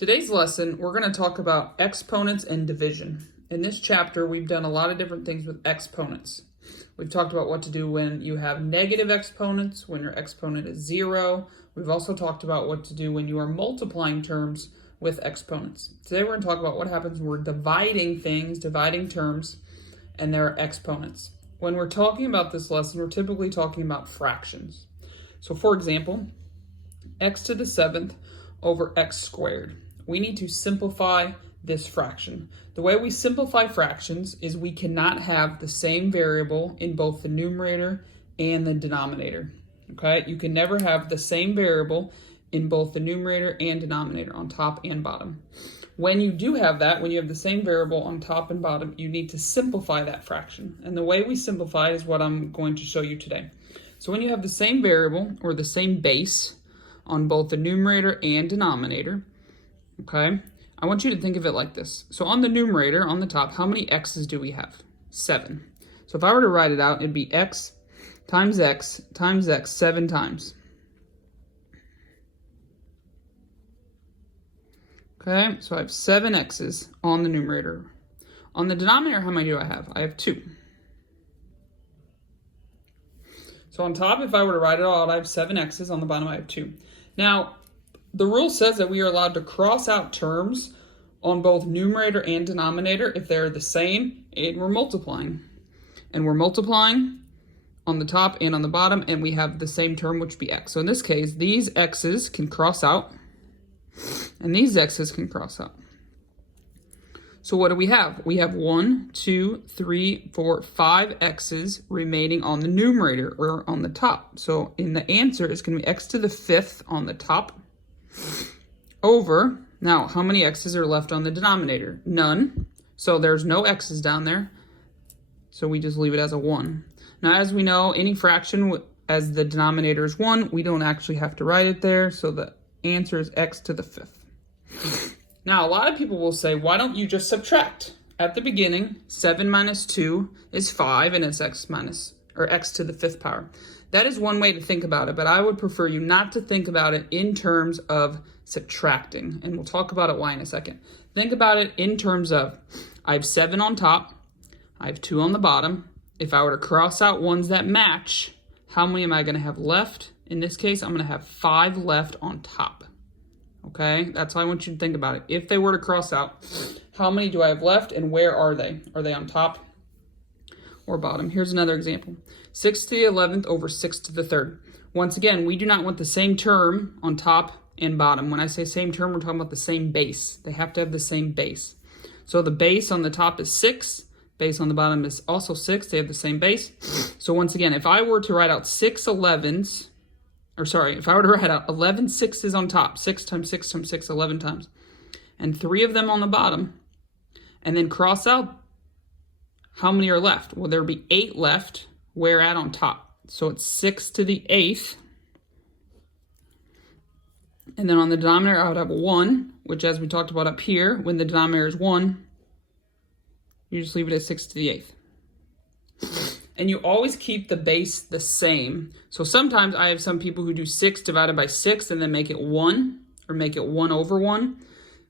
Today's lesson, we're going to talk about exponents and division. In this chapter, we've done a lot of different things with exponents. We've talked about what to do when you have negative exponents, when your exponent is 0. We've also talked about what to do when you are multiplying terms with exponents. Today, we're going to talk about what happens when we're dividing things, dividing terms, and there are exponents. When we're talking about this lesson, we're typically talking about fractions. So, for example, x to the 7th over x squared. We need to simplify this fraction. The way we simplify fractions is we cannot have the same variable in both the numerator and the denominator. Okay, you can never have the same variable in both the numerator and denominator, on top and bottom. When you do have that, when you have the same variable on top and bottom, you need to simplify that fraction. And the way we simplify is what I'm going to show you today. So when you have the same variable or the same base on both the numerator and denominator, okay, I want you to think of it like this. So on the numerator, on the top, how many x's do we have? 7. So if I were to write it out, it'd be x times x times x 7 times. Okay, so I have 7 x's on the numerator. On the denominator, how many do I have? I have 2. So on top, if I were to write it all out, I have 7 x's. On the bottom, I have 2. Now, the rule says that we are allowed to cross out terms on both numerator and denominator if they're the same and we're multiplying. And we're multiplying on the top and on the bottom, and we have the same term, which would be x. So in this case, these x's can cross out, and these x's can cross out. So what do we have? We have 1, 2, 3, 4, 5 x's remaining on the numerator, or on the top. So in the answer, it's going to be x to the 5th on the top over, now how many x's are left on the denominator? None. So there's no x's down there. So we just leave it as a 1. Now, as we know, any fraction as the denominator is 1, we don't actually have to write it there. So the answer is x to the 5th. Now, a lot of people will say, why don't you just subtract? At the beginning, 7 minus 2 is 5, and it's x to the 5th power. That is one way to think about it, but I would prefer you not to think about it in terms of subtracting, and we'll talk about it why in a second. Think about it in terms of, I have 7 on top, I have 2 on the bottom. If I were to cross out ones that match, how many am I going to have left? In this case, I'm going to have 5 left on top. Okay, that's how I want you to think about it. If they were to cross out, how many do I have left, and where are they? Are they on top or bottom? Here's another example. 6 to the 11th over 6 to the 3rd. Once again, we do not want the same term on top and bottom. When I say same term, we're talking about the same base. They have to have the same base. So the base on the top is 6. Base on the bottom is also 6. They have the same base. So once again, if I were to write out if I were to write out 11 6's on top, 6 times 6 times 6, 11 times, and 3 of them on the bottom, and then cross out, how many are left? Well, there would be 8 left. Where at on top? So it's 6 to the 8th. And then on the denominator, I would have 1, which, as we talked about up here, when the denominator is 1, you just leave it at 6 to the 8th. And you always keep the base the same. So sometimes I have some people who do 6 divided by 6 and then make it 1, or make it 1 over 1.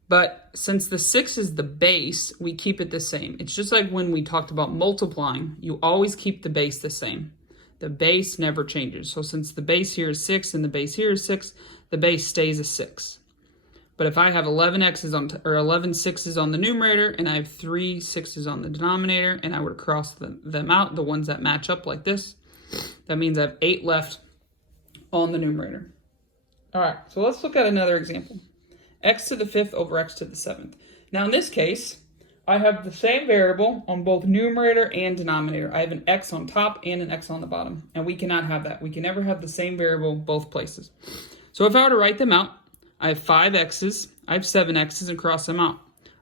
But since the 6 is the base, we keep it the same. It's just like when we talked about multiplying, you always keep the base the same. The base never changes. So since the base here is 6 and the base here is 6, the base stays a 6. But if I have 11 6's on the numerator, and I have 3 6's on the denominator, and I were to cross them out, the ones that match up like this, that means I have 8 left on the numerator. All right, so let's look at another example. X to the 5th over x to the 7th. Now in this case, I have the same variable on both numerator and denominator. I have an x on top and an x on the bottom, and we cannot have that. We can never have the same variable both places. So if I were to write them out, I have 5 x's, I have 7 x's, and cross them out.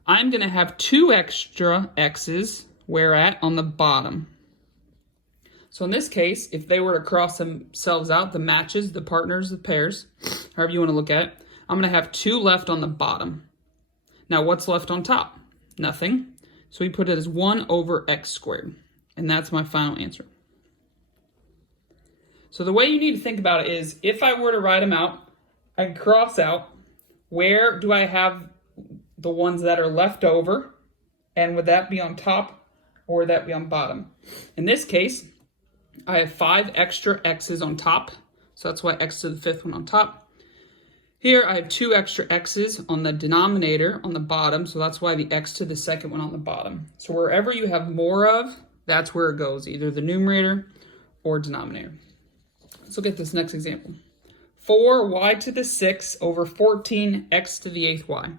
I'm going to have 2 extra x's, where at? On the bottom. So in this case, if they were to cross themselves out, the matches, the partners, the pairs, however you want to look at it, I'm going to have 2 left on the bottom. Now, what's left on top? Nothing. So we put it as 1 over x squared. And that's my final answer. So the way you need to think about it is, if I were to write them out, I'd cross out, where do I have the ones that are left over, and would that be on top or would that be on bottom? In this case, I have 5 extra x's on top, so that's why x to the 5th one on top. Here I have 2 extra x's on the denominator on the bottom, so that's why the x to the 2nd one on the bottom. So wherever you have more of, that's where it goes, either the numerator or denominator. Let's look at this next example. 4y to the 6th over 14x to the 8th y.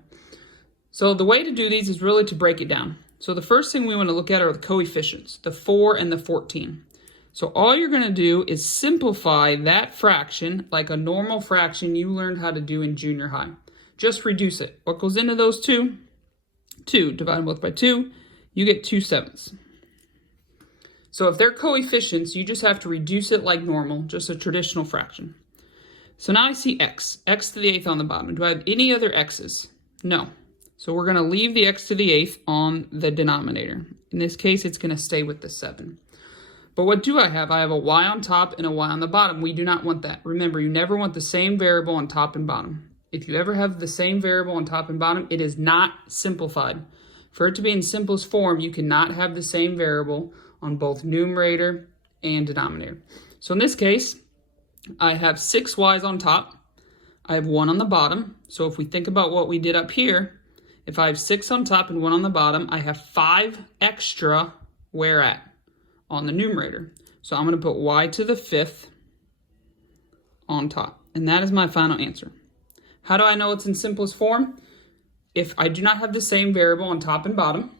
So the way to do these is really to break it down. So the first thing we want to look at are the coefficients, the 4 and the 14. So all you're going to do is simplify that fraction like a normal fraction you learned how to do in junior high. Just reduce it. What goes into those two? 2. Divide them both by 2. You get 2/7. So if they're coefficients, you just have to reduce it like normal, just a traditional fraction. So now I see x to the 8th on the bottom. Do I have any other x's? No. So we're going to leave the x to the 8th on the denominator. In this case, it's going to stay with the 7. But what do I have? I have a y on top and a y on the bottom. We do not want that. Remember, you never want the same variable on top and bottom. If you ever have the same variable on top and bottom, it is not simplified. For it to be in simplest form, you cannot have the same variable on both numerator and denominator. So in this case, I have 6 y's on top. I have 1 on the bottom. So if we think about what we did up here, if I have 6 on top and 1 on the bottom, I have 5 extra where at? On the numerator. So I'm going to put y to the 5th on top. And that is my final answer. How do I know it's in simplest form? If I do not have the same variable on top and bottom,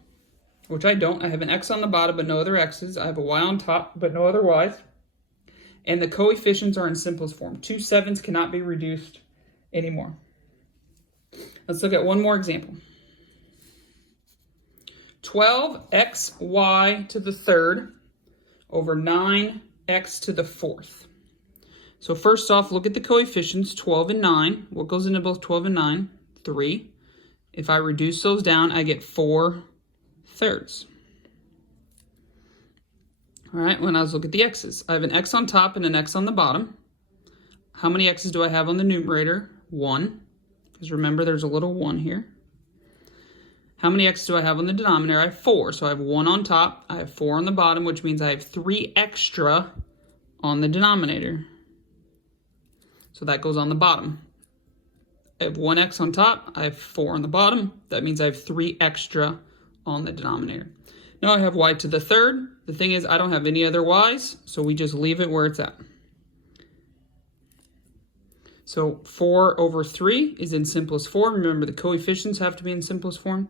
which I don't, I have an x on the bottom but no other x's. I have a y on top but no other y's. And the coefficients are in simplest form. 2/7 cannot be reduced anymore. Let's look at one more example. 12xy to the 3rd over 9x to the 4th. So first off, look at the coefficients, 12 and 9. What goes into both 12 and 9? 3. If I reduce those down, I get 4/3. All right, well, now let's look at the x's. I have an x on top and an x on the bottom. How many x's do I have on the numerator? 1. Because remember, there's a little 1 here. How many x's do I have on the denominator? I have 4. So I have 1 on top, I have 4 on the bottom, which means I have 3 extra on the denominator. So that goes on the bottom. I have 1 x on top, I have 4 on the bottom. That means I have 3 extra on the denominator. Now I have y to the 3rd. The thing is, I don't have any other y's, so we just leave it where it's at. So 4 over 3 is in simplest form. Remember, the coefficients have to be in simplest form.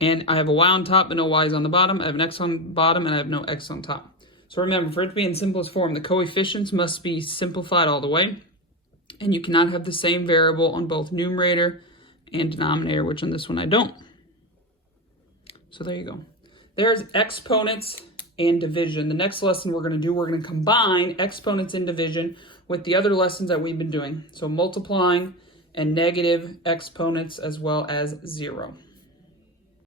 And I have a y on top but no y's on the bottom. I have an x on the bottom and I have no x on top. So remember, for it to be in simplest form, the coefficients must be simplified all the way. And you cannot have the same variable on both numerator and denominator, which on this one I don't. So there you go. There's exponents and division. The next lesson we're going to combine exponents and division with the other lessons that we've been doing. So multiplying and negative exponents as well as 0.